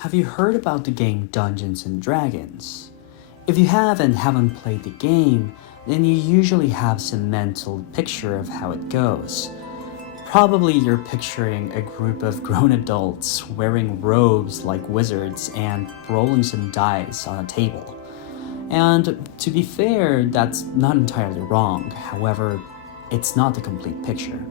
Have you heard about the game Dungeons and Dragons? If you have and haven't played the game, then you usually have some mental picture of how it goes. Probably you're picturing a group of grown adults wearing robes like wizards and rolling some dice on a table. And to be fair, that's not entirely wrong. However, it's not the complete picture.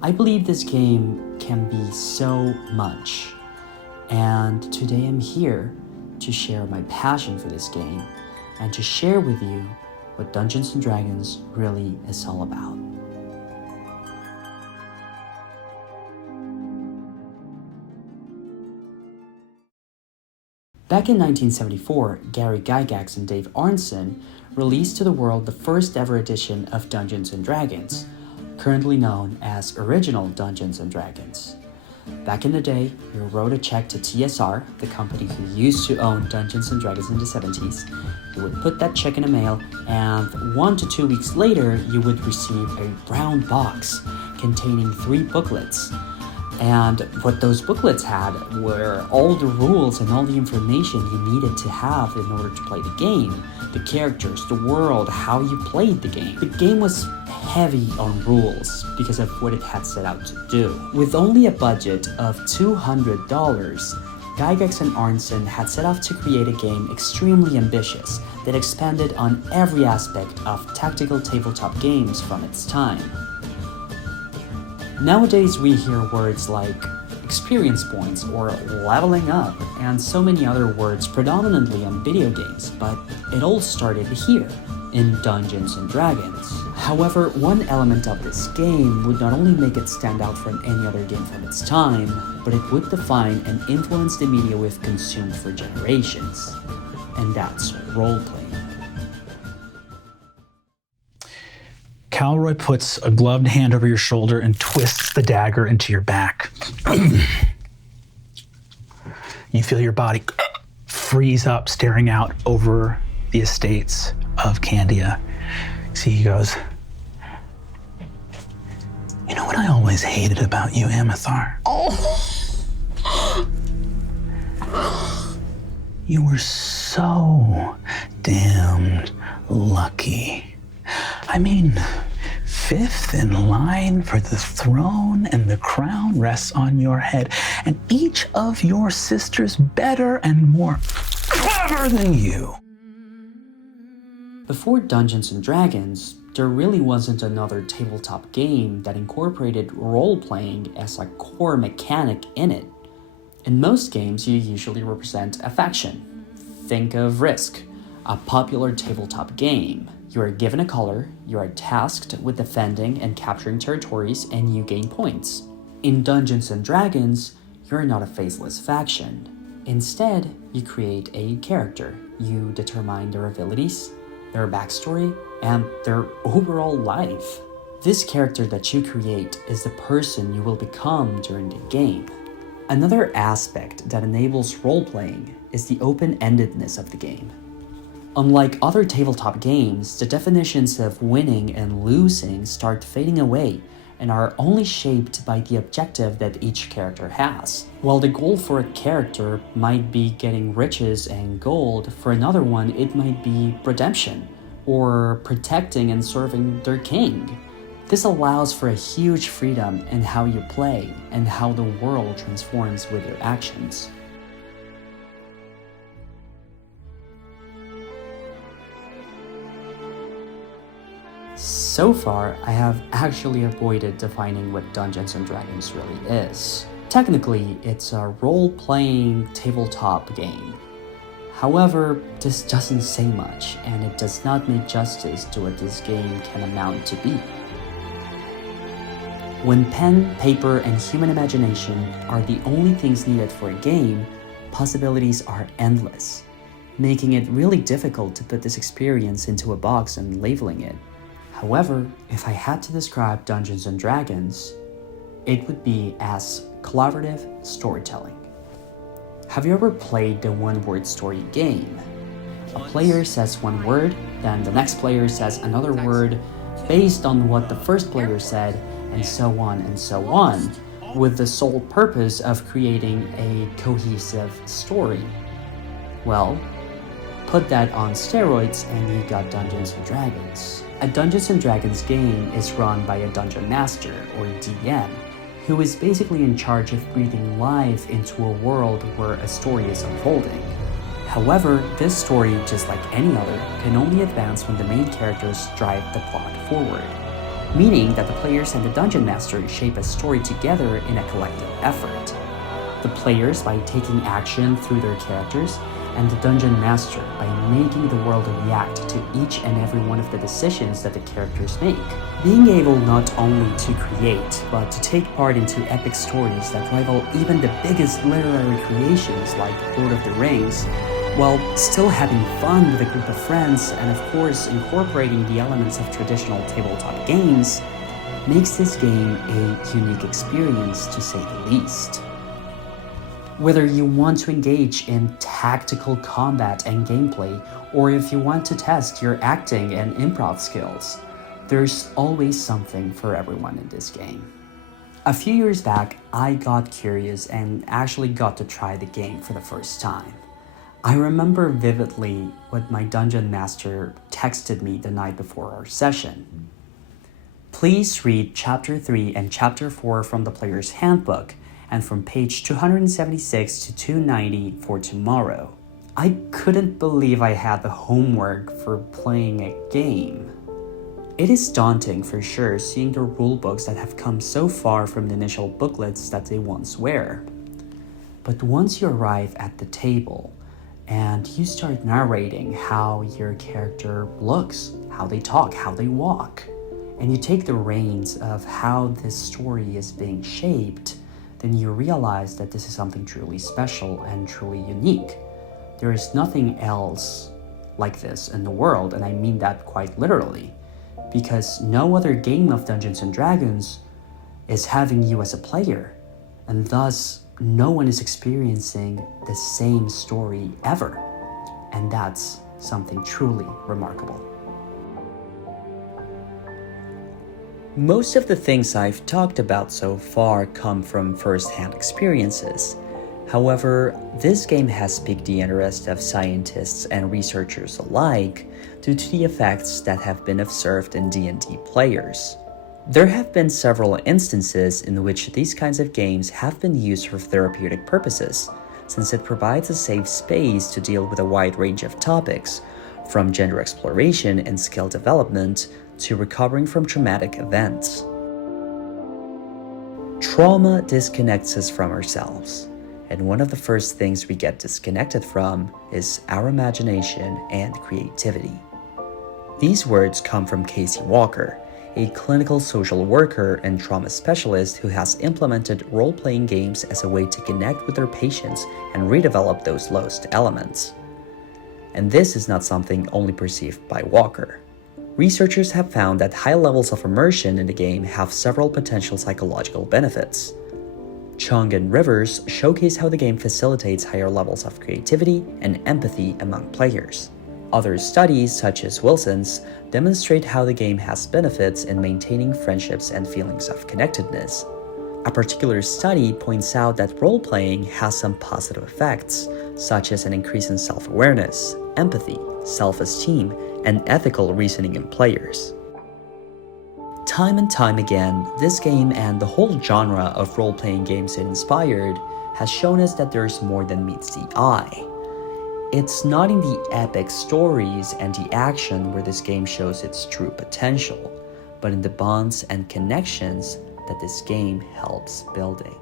I believe this game can be so much. And today I'm here to share my passion for this game and to share with you what Dungeons & Dragons really is all about. Back in 1974, Gary Gygax and Dave Arneson released to the world the first ever edition of Dungeons & Dragons, currently known as Original Dungeons & Dragons. Back in the day, you wrote a check to TSR, the company who used to own Dungeons & Dragons in the 70s. You would put that check in the mail, and 1 to 2 weeks later, you would receive a brown box containing 3 booklets. And what those booklets had were all the rules and all the information you needed to have in order to play the game. The characters, the world, how you played the game. The game was heavy on rules because of what it had set out to do. With only a budget of $200, Gygax and Arneson had set off to create a game extremely ambitious that expanded on every aspect of tactical tabletop games from its time. Nowadays we hear words like experience points or leveling up and so many other words predominantly on video games, but it all started here in Dungeons & Dragons. However, one element of this game would not only make it stand out from any other game from its time, but it would define and influence the media we've consumed for generations, and that's role-playing. Calroy puts a gloved hand over your shoulder and twists the dagger into your back. You feel your body freeze up, staring out over the estates of Candia. See, he goes, "You know what I always hated about you, Amathar? You were so damned lucky. I mean, 5th in line for the throne, and the crown rests on your head, and each of your sisters better and more clever than you." Before Dungeons & Dragons, there really wasn't another tabletop game that incorporated role-playing as a core mechanic in it. In most games, you usually represent a faction. Think of Risk, a popular tabletop game. You are given a color, you are tasked with defending and capturing territories, and you gain points. In Dungeons & Dragons, you're not a faceless faction. Instead, you create a character. You determine their abilities, their backstory, and their overall life. This character that you create is the person you will become during the game. Another aspect that enables role-playing is the open-endedness of the game. Unlike other tabletop games, the definitions of winning and losing start fading away and are only shaped by the objective that each character has. While the goal for a character might be getting riches and gold, for another one it might be redemption, or protecting and serving their king. This allows for a huge freedom in how you play and how the world transforms with your actions. So far, I have actually avoided defining what Dungeons & Dragons really is. Technically, it's a role-playing tabletop game. However, this doesn't say much, and it does not make justice to what this game can amount to be. When pen, paper, and human imagination are the only things needed for a game, possibilities are endless, making it really difficult to put this experience into a box and labeling it. However, if I had to describe Dungeons & Dragons, it would be as collaborative storytelling. Have you ever played the one-word story game? A player says one word, then the next player says another word based on what the first player said, and so on and so on, with the sole purpose of creating a cohesive story. Well, put that on steroids and you got Dungeons & Dragons. A Dungeons & Dragons game is run by a Dungeon Master, or DM, who is basically in charge of breathing life into a world where a story is unfolding. However, this story, just like any other, can only advance when the main characters drive the plot forward, meaning that the players and the Dungeon Master shape a story together in a collective effort. The players by taking action through their characters, and the Dungeon Master by making the world react to each and every one of the decisions that the characters make. Being able not only to create, but to take part into epic stories that rival even the biggest literary creations like Lord of the Rings, while still having fun with a group of friends and of course incorporating the elements of traditional tabletop games, makes this game a unique experience to say the least. Whether you want to engage in tactical combat and gameplay, or if you want to test your acting and improv skills, there's always something for everyone in this game. A few years back, I got curious and actually got to try the game for the first time. I remember vividly what my Dungeon Master texted me the night before our session. Please read Chapter 3 and Chapter 4 from the Player's Handbook, and from page 276 to 290 for tomorrow. I couldn't believe I had the homework for playing a game. It is daunting for sure seeing the rulebooks that have come so far from the initial booklets that they once were. But once you arrive at the table and you start narrating how your character looks, how they talk, how they walk, and you take the reins of how this story is being shaped, then you realize that this is something truly special and truly unique. There is nothing else like this in the world, and I mean that quite literally, because no other game of Dungeons & Dragons is having you as a player, and thus no one is experiencing the same story ever, and that's something truly remarkable. Most of the things I've talked about so far come from first-hand experiences. However, this game has piqued the interest of scientists and researchers alike due to the effects that have been observed in D&D players. There have been several instances in which these kinds of games have been used for therapeutic purposes, since it provides a safe space to deal with a wide range of topics, from gender exploration and skill development to recovering from traumatic events. Trauma disconnects us from ourselves, and one of the first things we get disconnected from is our imagination and creativity. These words come from Casey Walker, a clinical social worker and trauma specialist who has implemented role-playing games as a way to connect with their patients and redevelop those lost elements. And this is not something only perceived by Walker. Researchers have found that high levels of immersion in the game have several potential psychological benefits. Chung and Rivers showcase how the game facilitates higher levels of creativity and empathy among players. Other studies, such as Wilson's, demonstrate how the game has benefits in maintaining friendships and feelings of connectedness. A particular study points out that role-playing has some positive effects, such as an increase in self-awareness, empathy, self-esteem, and ethical reasoning in players. Time and time again, this game and the whole genre of role-playing games it inspired has shown us that there's more than meets the eye. It's not in the epic stories and the action where this game shows its true potential, but in the bonds and connections that this game helps building.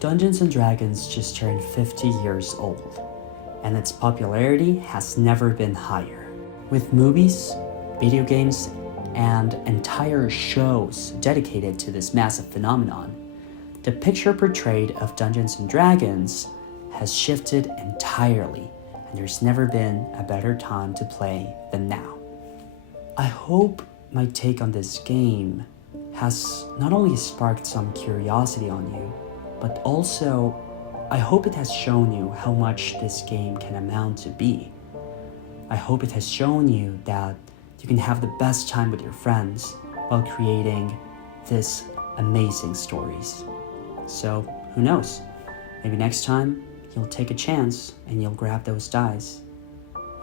Dungeons & Dragons just turned 50 years old, and its popularity has never been higher. With movies, video games, and entire shows dedicated to this massive phenomenon, the picture portrayed of Dungeons & Dragons has shifted entirely, and there's never been a better time to play than now. I hope my take on this game has not only sparked some curiosity on you, but also I hope it has shown you how much this game can amount to be. I hope it has shown you that you can have the best time with your friends while creating these amazing stories. So, who knows? Maybe next time you'll take a chance and you'll grab those dice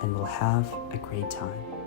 and we'll have a great time.